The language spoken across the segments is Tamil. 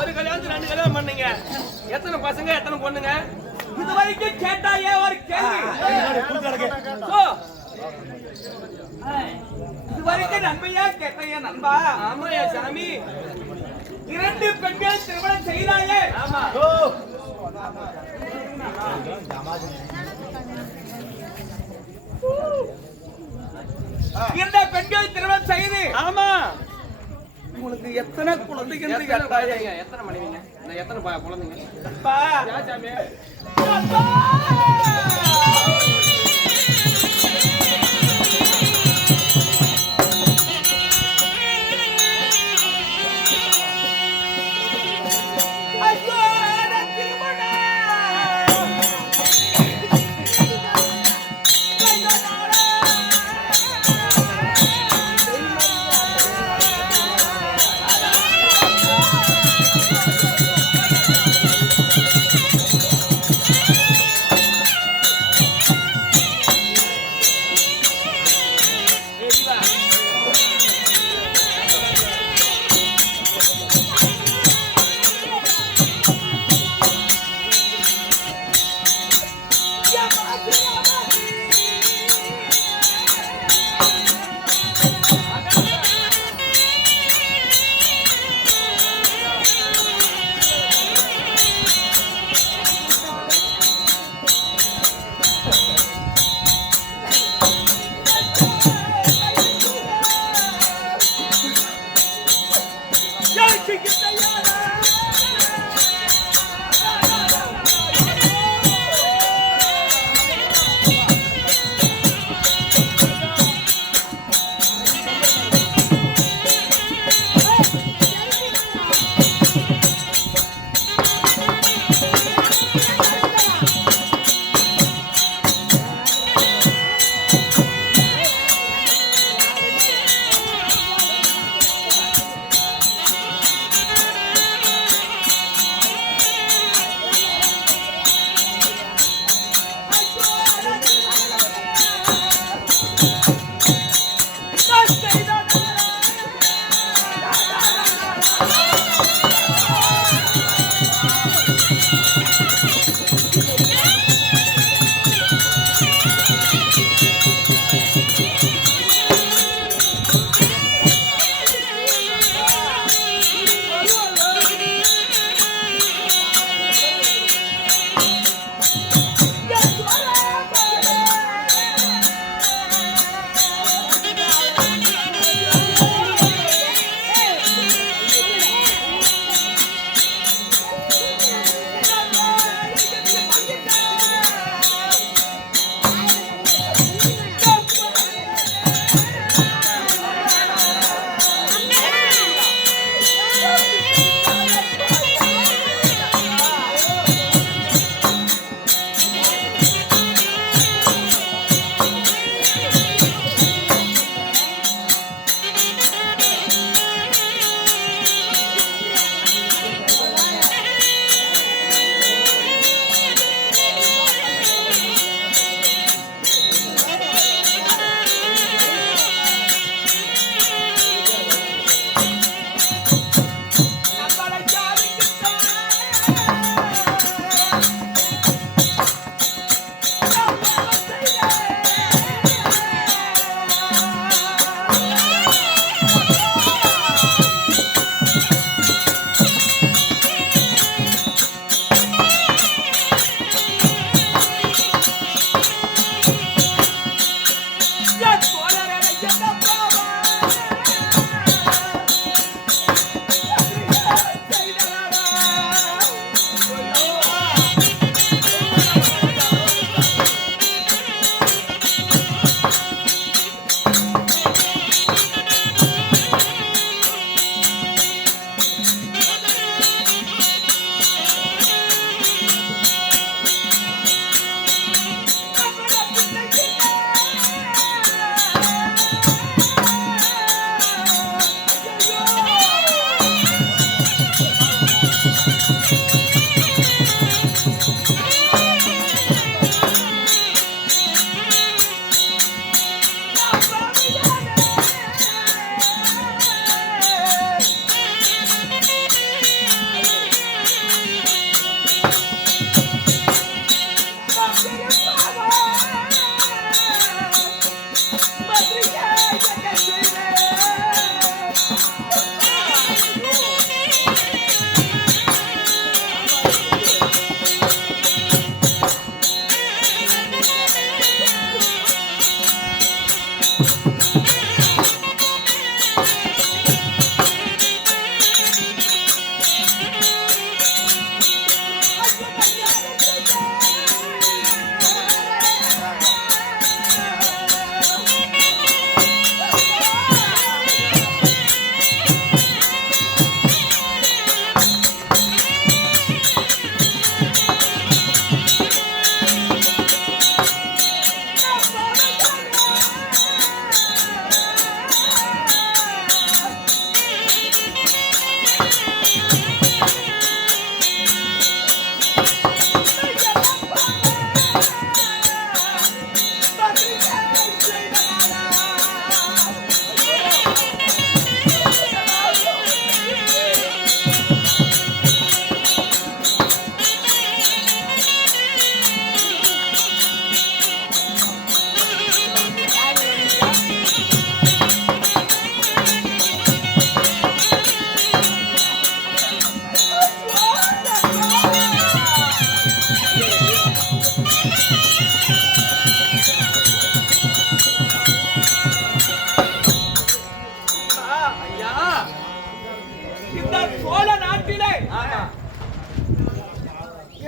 ஒரு கல்யாணத்துக்கு 2 கல்யாணம் பண்ணீங்க. எத்தனை பசங்க எத்தனை பொண்ணுங்க? இது வரைக்கும் கேட்டாயே ஒரு கேள்வி. இது வரைக்கும் நன்மையா கேட்டையா நண்பா? ஆமாயா சாமி. 2 பெண்கள் திருமணம் செய்தாயே. ஆமா. இரண்டு பெண்கள் திருமணம் செய்து. ஆமா. உங்களுக்கு எத்தனை குழந்தைங்க? எத்தனை மனைவிங்க? எத்தனை குழந்தைங்க? சாமி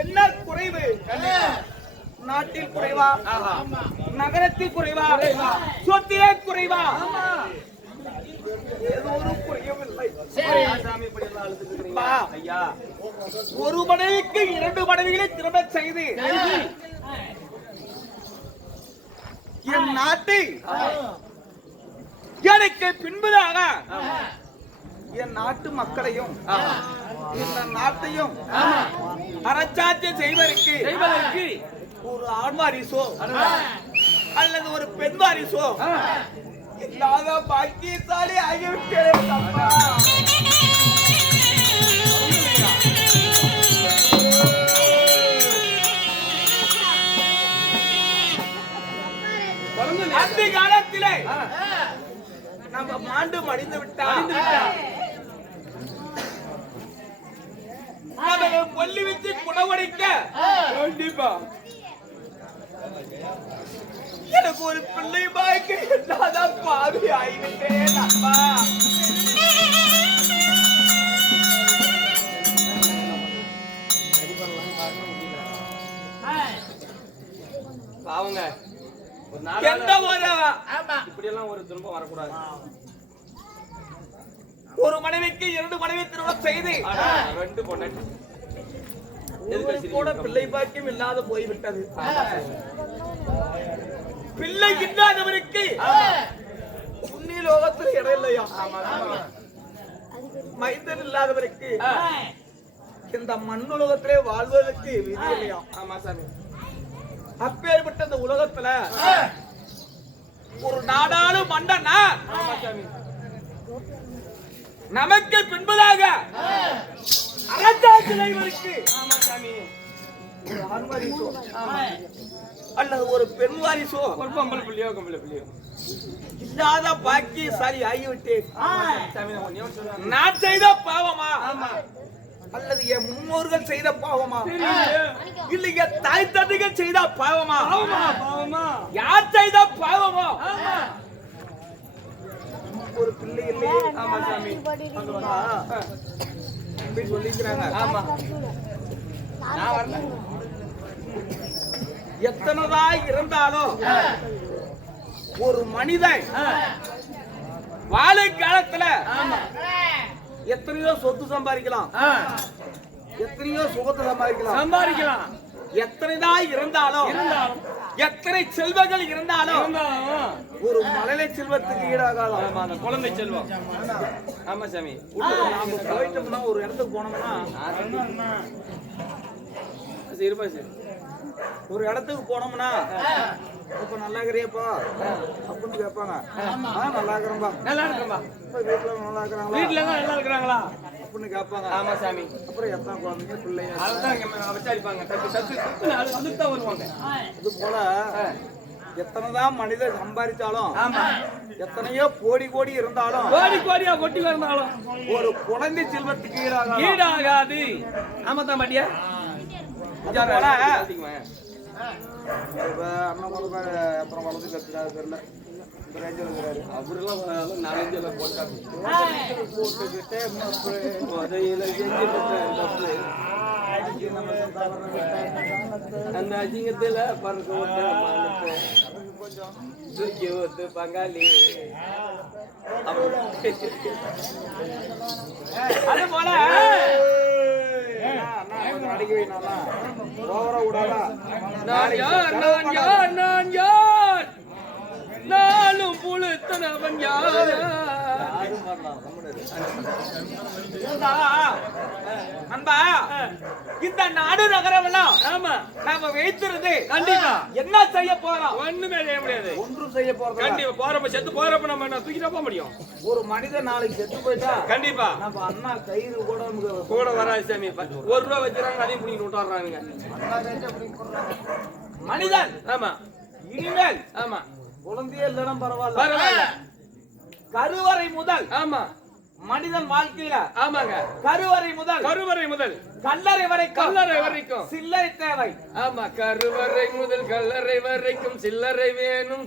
என்ன குறைவு? நாட்டில் குறைவா, நகரத்தில் குறைவா, சொத்திலே குறைவா? ஏதோ ஒரு குறையவில்லை. ஐயா, ஒரு மனைவிக்கு 2 மனைவிகளை திரும்ப செய்து என் நாட்டை எனக்கு பின்பதாக என் நாட்டு மக்களையும் இந்த நாட்டையும் அரசாட்சியம் செய்வதற்கு ஒரு ஆண் வாரிசோ அல்லது ஒரு பெண் வாரிசோ இல்லாத பாக்கியசாலி ஆகிவிட்டேன். அந்த காலத்திலே நம்ம மாண்டு மடிந்து விட்டால் கொல்லி வச்சு குணவடிக்க கண்டிப்பா எனக்கு ஒரு பிள்ளை பாய்க்கு என்னதான் பாவி ஆகிவிட்டேன் அப்பா. பாவங்க எந்த ஒரு இப்படி எல்லாம் ஒரு துன்பம் வரக்கூடாது. ஒரு மனைவிக்கு 2 மனைவி திருமணம் செய்து 2 பொண்டாட்டி கூட பிள்ளை பாக்கியம் இல்லாத போய்விட்டது. பிள்ளை இல்லாதவருக்கு புண்ணிய லோகத்தில் இடம் இல்லையா? மைந்தன் இல்லாதவருக்கு இந்த மண்ணுலகத்திலே வாழ்வதற்கு விதி இல்லையா? ஆமா சாமி. அப்பேற்பட்ட இந்த உலகத்துல ஒரு நாடாளு மன்னனா நமக்கு பின்பதாக அரசாட்சி செய்வதற்கு ஒரு ஆண் வாரிசோ அல்லது ஒரு பெண் வாரிசோ ஒரு பொம்பளை பிள்ளையோ பொம்பளை பிள்ளையோ இல்லாத பாக்கியசாலி ஆகிவிட்டேன். நான் செய்த பாவமா அல்லது என் முன்னோர்கள் செய்த பாவமா இல்ல என் தாய் தந்தைகள் செய்த பாவமா யார் செய்த பாவமா? ஒரு பிள்ளை இல்லையே. ஆமா சாமி. சொல்லிக்கிறாங்க. ஆமா நான் வரல. எத்தனைதான் இருந்தாலும் ஒரு மனிதன் வாழும் காலத்துல எத்தனையோ சொத்து சம்பாதிக்கலாம், எத்தனையோ சுகத்தை சம்பாதிக்கலாம், எத்தனைதான் இருந்தாலும் எத்தனை செல்வங்கள் இருந்தாலும் ஒரு மழலை செல்வத்துக்கு ஈடாகாது அந்த குழந்தை செல்வம். ஆமா சாமி. நாம போயிட்டோம்னா ஒரு இடத்துக்கு போனோம்னா இருப்பா சார், ஒரு இடத்துக்கு போனோம்னா இப்ப நல்லா இருக்கிறியப்பா அப்படின்னு கேட்பாங்க. நல்லா இருக்கிறேன்பா. நல்லா இருக்கும்பா. வீட்டுல நல்லா இருக்கிறாங்களா? வீட்டுல நல்லா இருக்கிறாங்களா அப்படின்னு கேட்பாங்க. ஆமா சாமி. அப்புறம் எத்தனை குழந்தைங்க பிள்ளைங்க அதுதான் விசாரிப்பாங்க. வந்துட்டு வருவாங்க. இது போல எத்தனைதான் மனிதர் சம்பாதிச்சாலும் எத்தனையோ கோடி கோடி இருந்தாலும் கோடியா கொட்டி இருந்தாலும் ஒரு குழந்தை செல்வத்துக்கு ஈடாகாது. ஆமா தான் பாட்டியா. அண்ணன் அப்புறம் வளர்ந்து கத்துக்காது தெரியல. அவரெல்லாம் 4-5 போட்டாங்க. போட்டுக்கிட்டே அந்த அசிங்கத்துல பறக்க தூக்கி ஊத்து பங்காளி. அது போல அடிக்க நானும் புழுத்தனவன் யார்? அன்பா, இந்த நாடு நகரம் எல்லாம் நாம வைத்திருந்து கண்டிப்பா என்ன செய்ய போறோம்? ஒண்ணுமே செய்ய முடியாது. ஒன்றும் செய்ய போறோம். கண்டிப்பா போறப்ப செத்து போறப்ப நம்ம தூக்கிட்டு போக முடியும். ஒரு மனிதன் நாளைக்கு செத்து போயிட்டா கண்டிப்பா நம்ம அண்ணா கயிறு கூட வராது சாமி. 1 ரூபா வச்சுறாங்க, அதையும் பிடிக்கிட்டு விட்டுறாங்க. மனிதன் ஆமா இனிமேல் ஆமா குழந்தையே இல்லைன்னா பரவாயில்ல. கருவறை முதல் ஆமா மனிதன் வாழ்க்கையில ஆமாங்க கருவறை முதல் கல்லறை வரைக்கும் சில்லறை தேவை. ஆமா கருவறை முதல் கல்லறை வரைக்கும் சில்லறை வேணும்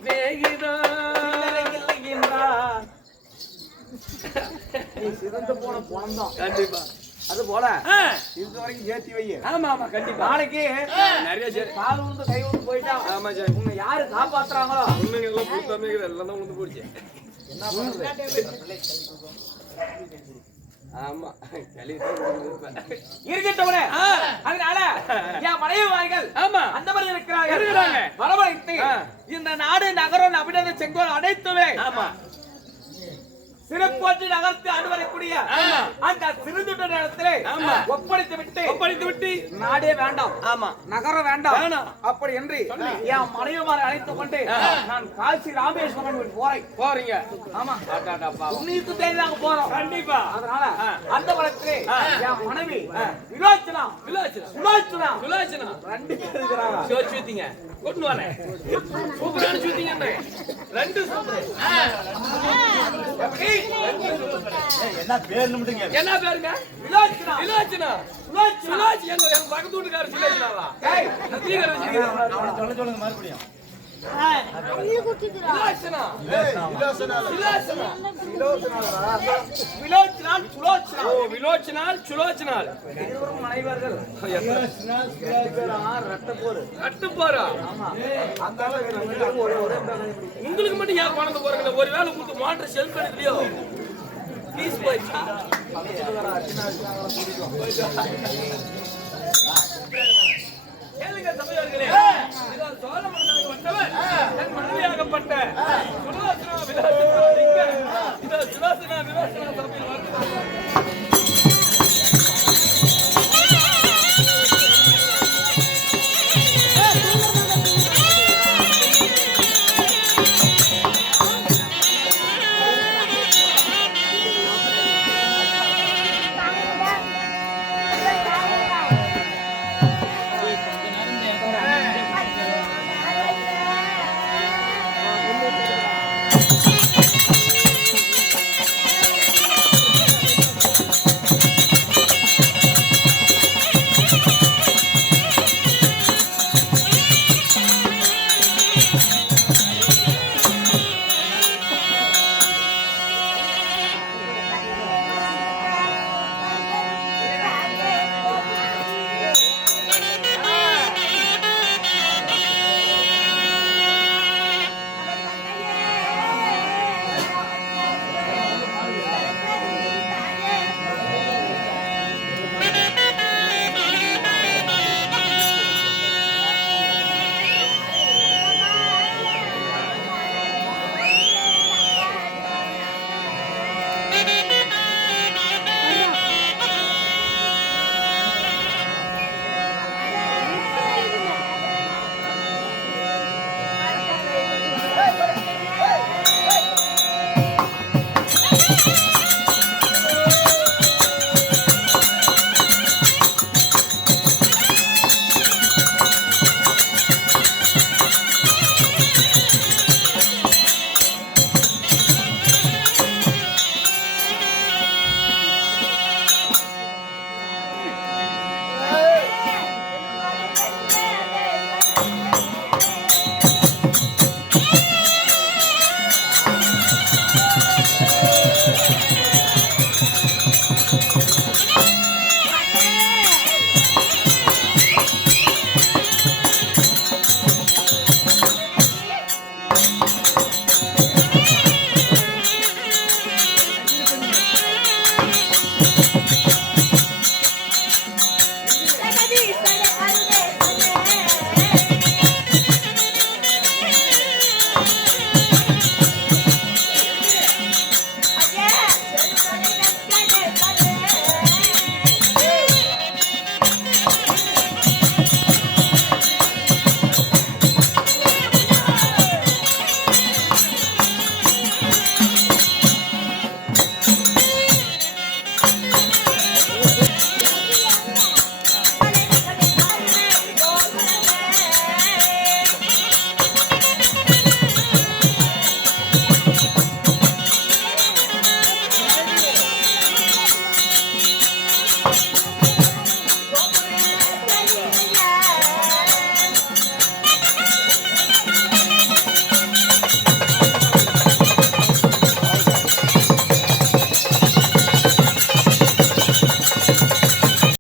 சிறந்து போன பணம் தான். கண்டிப்பா அது போல ஆ. இது வரைக்கும் ஏத்தி வை. ஆமா ஆமா கண்டிப்பா நாளைக்கு நிறைய சரி கால் உழுந்து கை உழுந்து போயிட்டா ஆமா சார் உன்னை யாரு காப்பாத்துறாங்களோ உண்மைங்க எல்லாம் பூத்தாமே எல்லாம் தான் உழுந்து போடுச்சு என்ன பண்றது? ஆமா இருக்கட்டவனே அதனால என் மனைவிமார்கள் ஆமா அந்த மாதிரி இருக்கிறாங்க இருக்கிறாங்க. வரவழைத்து இந்த நாடு நகரம் அபிநந்த செங்கோல் அனைத்துமே ஆமா சிறப்போட்டு நகர்த்து அனுவரக்கூடிய ஆமா. அந்த சிறுதுட்ட நேரத்திலே ஆமா. ஒப்படைத்து விட்டு நாடே வேண்டாம் ஆமா நகரம் வேண்டாம் வேணாம். அப்படி என்று என் மனைவிமாரை அழைத்துக் கொண்டு நான் காசி ராமேஸ்வரன் போறேன். போறீங்க ஆமா ஆட்டாடாப்பா புண்ணியத்து தேடி நாங்க போறோம் கண்டிப்பா அதனால அந்த வளத்திலே என் மனைவி விலோச்சனா விலாச்சனா சுலோச்சனா விலாச்சனா ரெண்டு பேர் இருக்கிறாங்க. சூத்திங்க கொண்டு வரேன் சூப்பரான சூத்திங்க என்ன ரெண்டு சூப்பர் எப்படி? என்ன பேர்னு மட்டும் கேளு. என்ன பேருங்க விலோச்சனா விலாச்சனா சுலோச்சனா விலாச்சி எங்க பக்கத்து வீட்டுக்காரர் சொல்லிடுறாவா ஏய் நந்திகர வச்சிருக்கீங்க அவனை சொல்லுங்க மறுபடியும். விலாச்சனா விலாச்சனா விலோச்சனா சுலோச்சனா ஓ விலோச்சனால் சுலோச்சனால் இருவரும் மனைவர்கள் ரத்த போரு கட்டு போறா ஆமா அந்த அளவுக்கு ஒரே உங்களுக்கு மட்டும் ஏன் குழந்தை போறீங்க ஒரு வேளை கொடுத்து மாட்டர் செல்ஃப் எடுக்கலையோ பீஸ் போயிடுச்சா கேளுங்க சபையோர்களே இதோ சோழ மன்னனாக வந்தவர் என் மனைவியாகப்பட்ட சுலோசனா விலாசனா லிங்க இதோ சுலோசனா விலாசனா சபையில் வருகிறார். Thank you.